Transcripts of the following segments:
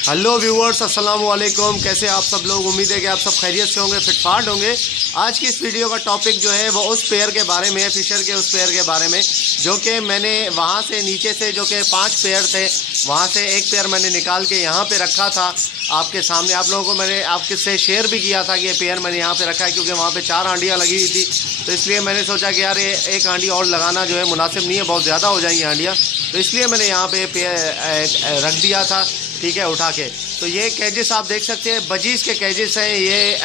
Hello viewers, अस्सलाम वालेकुम। कैसे आप सब लोग? उम्मीद है कि आप सब खैरियत से होंगे, फिटफाट होंगे। आज की इस वीडियो का टॉपिक जो है वो उस पेयर के बारे में है, फिशर के उस पेयर के बारे में जो कि मैंने वहाँ से नीचे से जो कि 5 पेयर थे, वहाँ से एक पेयर मैंने निकाल के यहाँ पे रखा था आपके सामने। आप लोगों को मैंने आपके से शेयर भी किया था कि ये पेयर मैंने यहाँ पे रखा है, क्योंकि वहाँ पे 4 हांडियाँ लगी हुई थी। तो इसलिए मैंने सोचा कि यार ये एक हांडी और लगाना जो है मुनासिब नहीं है, बहुत ज़्यादा हो जाएंगी हांडियाँ। तो इसलिए मैंने यहाँ पे पेयर रख दिया था, ठीक है, उठा के। तो ये कैजेस आप देख सकते हैं, बजीज़ के कैजेस हैं ये,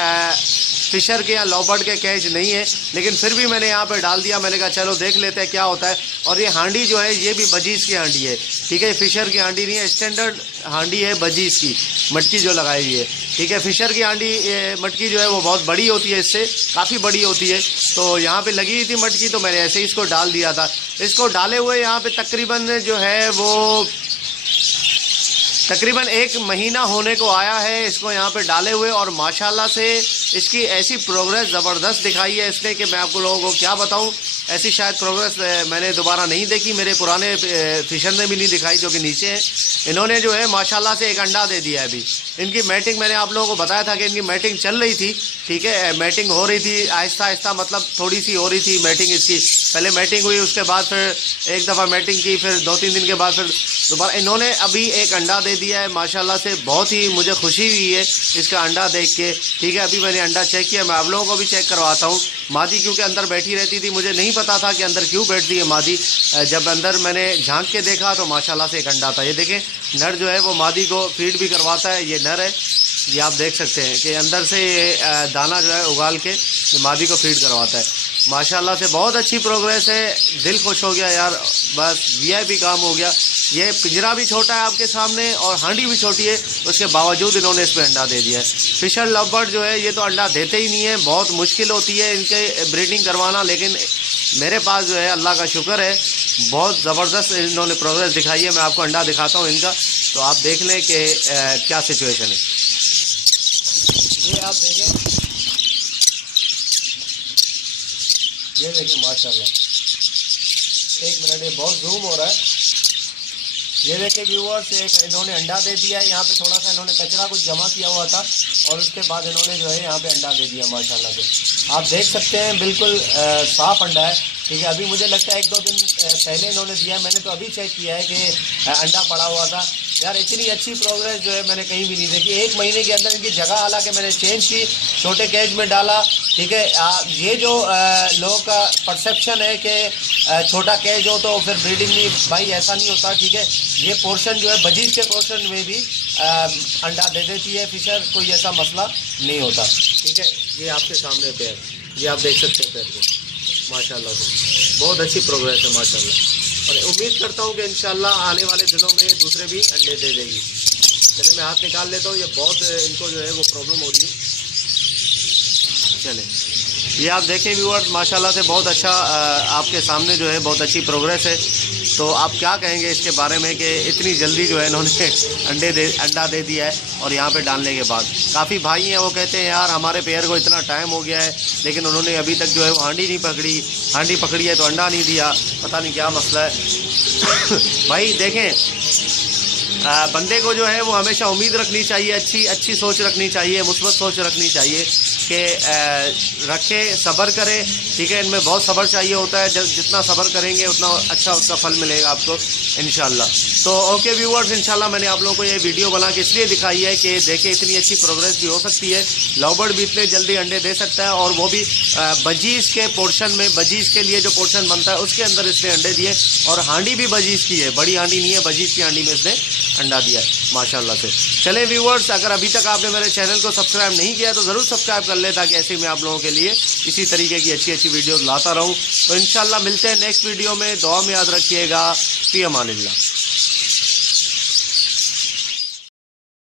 फिशर के या लॉबर्ड के कैच नहीं है, लेकिन फिर भी मैंने यहाँ पे डाल दिया। मैंने कहा चलो देख लेते हैं क्या होता है। और ये हांडी जो है ये भी बजीज़ की हांडी है, ठीक है, फिशर की हांडी नहीं है, स्टैंडर्ड हांडी है बजीज़ की, मटकी जो लगाई हुई है, ठीक है। फिशर की हांडी मटकी जो है वो बहुत बड़ी होती है, इससे काफ़ी बड़ी होती है। तो यहाँ पे लगी हुई थी मटकी, तो मैंने ऐसे ही इसको डाल दिया था। इसको डाले हुए यहाँ पे तकरीबन जो है वो तकरीबन 1 महीना होने को आया है इसको यहाँ पे डाले हुए। और माशाल्लाह से इसकी ऐसी प्रोग्रेस ज़बरदस्त दिखाई है इसने कि मैं आपको लोगों को क्या बताऊँ। ऐसी शायद प्रोग्रेस मैंने दोबारा नहीं देखी, मेरे पुराने फिशर ने भी नहीं दिखाई जो कि नीचे हैं। इन्होंने जो है माशाल्लाह से एक अंडा दे दिया है अभी। इनकी मैटिंग मैंने आप लोगों को बताया था कि इनकी मैटिंग चल रही थी, ठीक है, मैटिंग हो रही थी आहिस्ता आहिस्ता, मतलब थोड़ी सी हो रही थी मैटिंग इसकी। पहले मैटिंग हुई, उसके बाद फिर एक दफ़ा मैटिंग की, फिर 2-3 दिन के बाद फिर दोबारा। इन्होंने अभी एक अंडा दे दिया है माशाल्लाह से, बहुत ही मुझे खुशी हुई है इसका अंडा देख के, ठीक है। अभी मैंने अंडा चेक किया, मैं आप लोगों को भी चेक करवाता हूँ। मादी क्योंकि अंदर बैठी रहती थी, मुझे नहीं पता था कि अंदर क्यों बैठती है मादी। जब अंदर मैंने झांक के देखा तो माशाल्लाह से एक अंडा था। ये देखें, नर जो है वो मादी को फीड भी करवाता है, ये नर है, ये आप देख सकते हैं कि अंदर से ये दाना जो है उगाल के ये मादी को फीड करवाता है। माशाल्लाह से बहुत अच्छी प्रोग्रेस है, दिल खुश हो गया यार, बस वीआईपी काम हो गया। ये पिंजरा भी छोटा है आपके सामने और हांडी भी छोटी है, उसके बावजूद इन्होंने इसमें अंडा दे दिया है। फिशर लवबर्ड जो है ये तो अंडा देते ही नहीं है, बहुत मुश्किल होती है इनके ब्रीडिंग करवाना, लेकिन मेरे पास जो है अल्लाह का शुक्र है, बहुत ज़बरदस्त इन्होंने प्रोग्रेस दिखाई है। मैं आपको अंडा दिखाता हूँ इनका, तो आप देख लें कि क्या सिचुएशन है। ये आप देखें, ये देखें माशाल्लाह, 1 मिनट, ये बहुत जूम हो रहा है। ये देखिए व्यूअर्स, एक इन्होंने अंडा दे दिया है। यहाँ पे थोड़ा सा इन्होंने कचरा कुछ जमा किया हुआ था और उसके बाद इन्होंने जो है यहाँ पे अंडा दे दिया माशाल्लाह से। आप देख सकते हैं बिल्कुल साफ अंडा है, ठीक है। अभी मुझे लगता है 1-2 दिन पहले इन्होंने दिया, मैंने तो अभी चेक किया है कि अंडा पड़ा हुआ था। यार इतनी अच्छी प्रोग्रेस जो है मैंने कहीं भी नहीं देखी। 1 महीने के अंदर इनकी जगह हालांकि मैंने चेंज की, छोटे केज में डाला, ठीक है। ये जो लोगों का परसेप्शन है कि छोटा केज हो तो फिर ब्रीडिंग नहीं, भाई ऐसा नहीं होता, ठीक है। ये पोर्शन जो है बजीज के पोर्शन में भी अंडा दे देती है फिशर, कोई ऐसा मसला नहीं होता, ठीक है। ये आपके सामने पैर, ये आप देख सकते हैं पैर को, माशाल्लाह से बहुत अच्छी प्रोग्रेस है माशाल्लाह। और उम्मीद करता हूँ कि इंशाल्लाह आने वाले दिनों में दूसरे भी अंडे दे देगी। चले मैं हाथ निकाल लेता हूँ, ये बहुत इनको जो है वो प्रॉब्लम हो रही है। चले, ये आप देखें व्यूअर्स, माशाल्लाह से बहुत अच्छा आपके सामने जो है बहुत अच्छी प्रोग्रेस है। तो आप क्या कहेंगे इसके बारे में कि इतनी जल्दी जो है इन्होंने अंडा दे दिया है। और यहाँ पे डालने के बाद काफ़ी भाई हैं वो कहते हैं यार हमारे पेयर को इतना टाइम हो गया है लेकिन उन्होंने अभी तक जो है वो हांडी नहीं पकड़ी, हांडी पकड़ी है तो अंडा नहीं दिया, पता नहीं क्या मसला है। भाई देखें, बंदे को जो है वो हमेशा उम्मीद रखनी चाहिए, अच्छी सोच रखनी चाहिए, मुस्बत सोच रखनी चाहिए कि रखे, सब्र करे, ठीक है। इनमें बहुत सब्र चाहिए होता है, जितना सब्र करेंगे उतना अच्छा उसका फल मिलेगा आपको इंशाल्लाह। तो ओके व्यूअर्स, इंशाल्लाह मैंने आप लोगों को ये वीडियो बना के इसलिए दिखाई है कि देखिए इतनी अच्छी प्रोग्रेस भी हो सकती है, लवबर्ड भी इतने जल्दी अंडे दे सकता है, और वो भी बजीज़ के पोर्शन में, बजीज़ के लिए जो पोर्शन बनता है उसके अंदर इसने अंडे दिए। और हांडी भी बजीज़ की है, बड़ी हांडी नहीं है, बजीज़ की हांडी में इसने अंडा दिया है माशाल्लाह से। चले व्यूअर्स, अगर अभी तक आपने मेरे चैनल को सब्सक्राइब नहीं किया तो ज़रूर सब्सक्राइब कर ले, ताकि ऐसे मैं आप लोगों के लिए इसी तरीके की अच्छी वीडियोस लाता रहूं। तो इंशाल्लाह मिलते हैं नेक्स्ट वीडियो में, दुआ में याद रखिएगा। फी अमानिल्लाह।